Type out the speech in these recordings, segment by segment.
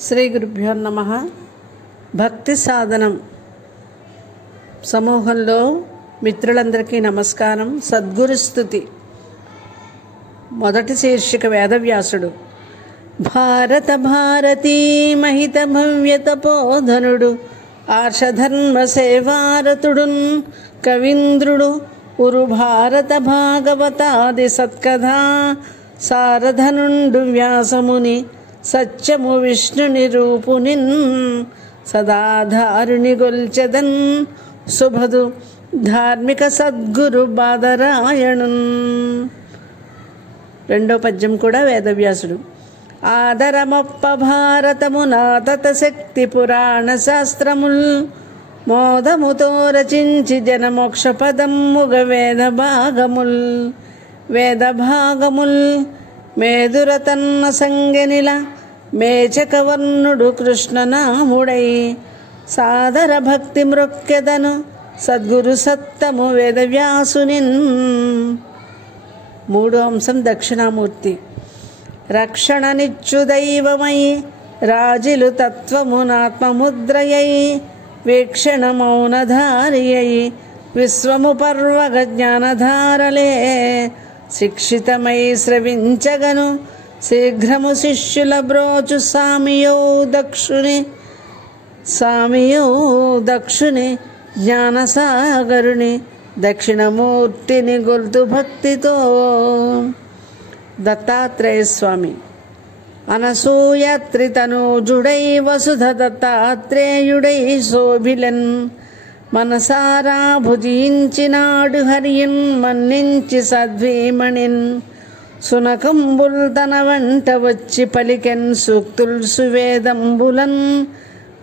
శ్రీ గురుభ్యో నమః. భక్తి సాధనం సమూహంలో మిత్రులందరికీ నమస్కారం. సద్గురు స్తుతి. మొదటి శీర్షిక వేదవ్యాసుడు. భారత భారతీ మహిత భవ్యత పోధనుడు, ఆర్షధర్మ సేవారతుడున్ కవీంద్రుడు, ఉరు భారత భాగవతాది సత్కథా సారధనుండు వ్యాసముని, సత్యము విష్ణుని రూపునిన్ సదాధారుని గొల్చెదన్, శుభదు ధార్మిక సద్గురు బాదరాయణున్. రెండో పద్యం కూడా వేదవ్యాసుడు. ఆదరమొప్ప భారతమునా తత శక్తి పురాణ శాస్త్రముల్, మోదముతో రచించి జనమోక్ష పదమ్ముగ వేద భాగముల్ మేదురతన్న సంగెనిల మేచకవర్ణుడు కృష్ణనాముడై, సాదర భక్తి మృక్కెదను సద్గురు సత్తము వేదవ్యాసునిన్. మూడో అంశం దక్షిణామూర్తి. రక్షణ నిచ్చు దైవమై రాజిలు తత్వమునాత్మముద్రయై, వీక్షణ మౌనధారియై విశ్వము పర్వగ జ్ఞానధారలే, శిక్షితమై స్రవించగను శీఘ్రము శిష్యుల బ్రోచు సామియో దక్షుని జ్ఞానసాగరుని, దక్షిణమూర్తిని గొల్తు భక్తితో. దత్తాత్రేయ స్వామి. అనసూయత్రితనూజుడై వసుధ దత్తాత్రేయుడై శోభిలన్, మనసారా భుజించినాడు హరియున్ మన్నించి సద్వీమణిన్, సునకంబుల్ తన వెంట వచ్చి పలికెన్ సూక్తుల్ సువేదంబులన్,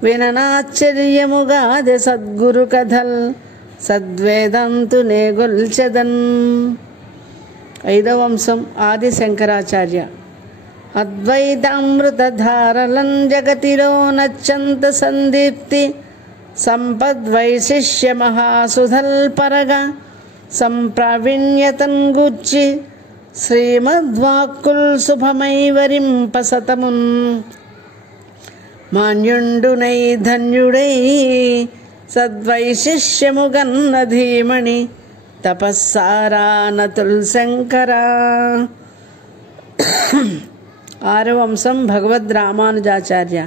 విననాశ్చర్యముగాదె సద్గురు కథల్ సద్వేదంతునే గొల్చెదన్. ఐదవ అంశం ఆది శంకరాచార్య. అద్వైతామృతధారలన్ జగతిలో నచ్చంత సందీప్తి, సంపద్వైశిష్య మహాసుధల్పరగా సంప్రావీణ్యతన్ గూర్చి, శ్రీమద్వాక్కుల్ శుభమై వరింప సతమున్, మాన్యుండునై ధన్యుడై సద్వైశిష్యము గన్న ధీమణి, తపస్సారానతుల్ శంకరా. ఆరవ అంశం భగవద్ రామానుజాచార్య.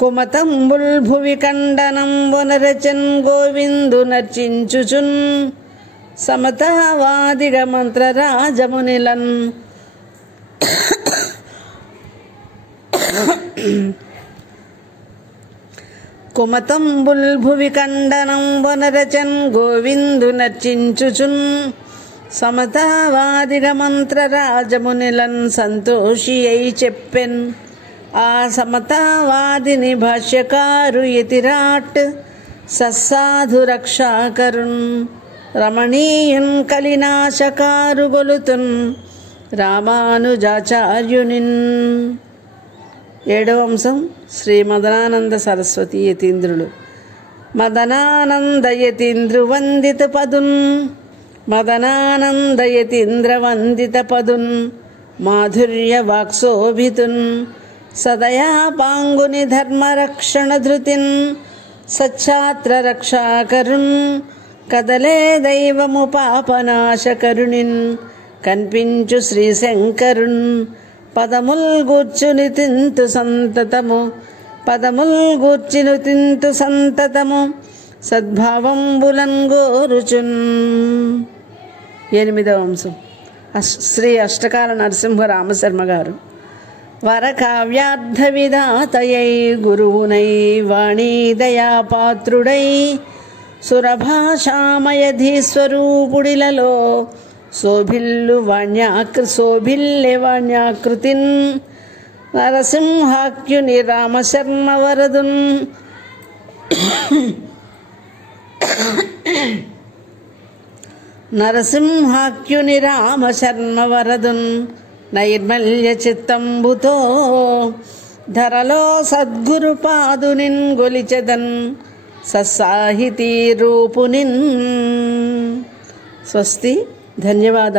కుమతంబుల్ భువి ఖండనంబునరచన్ గోవిందు నర్చించుచున్, సమతావాదిగ మంత్రరాజమునిలన్, కుమతంబుల్ భువి ఖండనంబునరచన్ గోవిందు నర్చించుచున్, సమతావాదిగ మంత్రరాజమునిలన్ సంతోషి అయి చెప్పెన్. ఆ సమతావాదిని భాష్యకారు యతిరాట్, సస్సాధు రక్షాకరున్ రమణీయున్ కలినాశకారు గొలుతున్ రామానుజాచార్యునిన్. ఏడవ అంశం శ్రీ మదనానంద సరస్వతి యతీంద్రులు. మదనానంద యతీంద్రు వందిత పదున్, మదనానంద యతీంద్ర వందిత పదున్, మాధుర్య వాక్శోభితున్, సదయా పాంగుని ధర్మరక్షణ ధృతిన్, సచ్ఛాత్ర రక్షాకరున్, కదలే దైవము పాపనాశకరునిన్, కన్పించు శ్రీశంకరున్, పదముల్ గూర్చుని తింతు సంతతము, పదముల్ గూర్చిను తింతు సంతతము, సద్భావంబులన్ గోరుచున్. ఎనిమిదవ అంశం శ్రీ అష్టకాల నరసింహ రామశర్మ గారు. వరకావ్యార్థ విధాతయై గురువునై వాణీదయాపాత్రుడై, సురభాషామయధీస్వరూపుడిలలో శోభిల్లె వాణ్యాకృతిన్, నరసింహాఖ్యుని రామశర్మ వరదున్, నరసింహాఖ్యుని రామశర్మ వరదున్, నైర్మల్య చిత్తంబుతో ధరలో సద్గురు పాదునిన్ గొలిచెదన్, సస్సాహితీ రూపునిన్. స్వస్తి. ధన్యవాదాలు.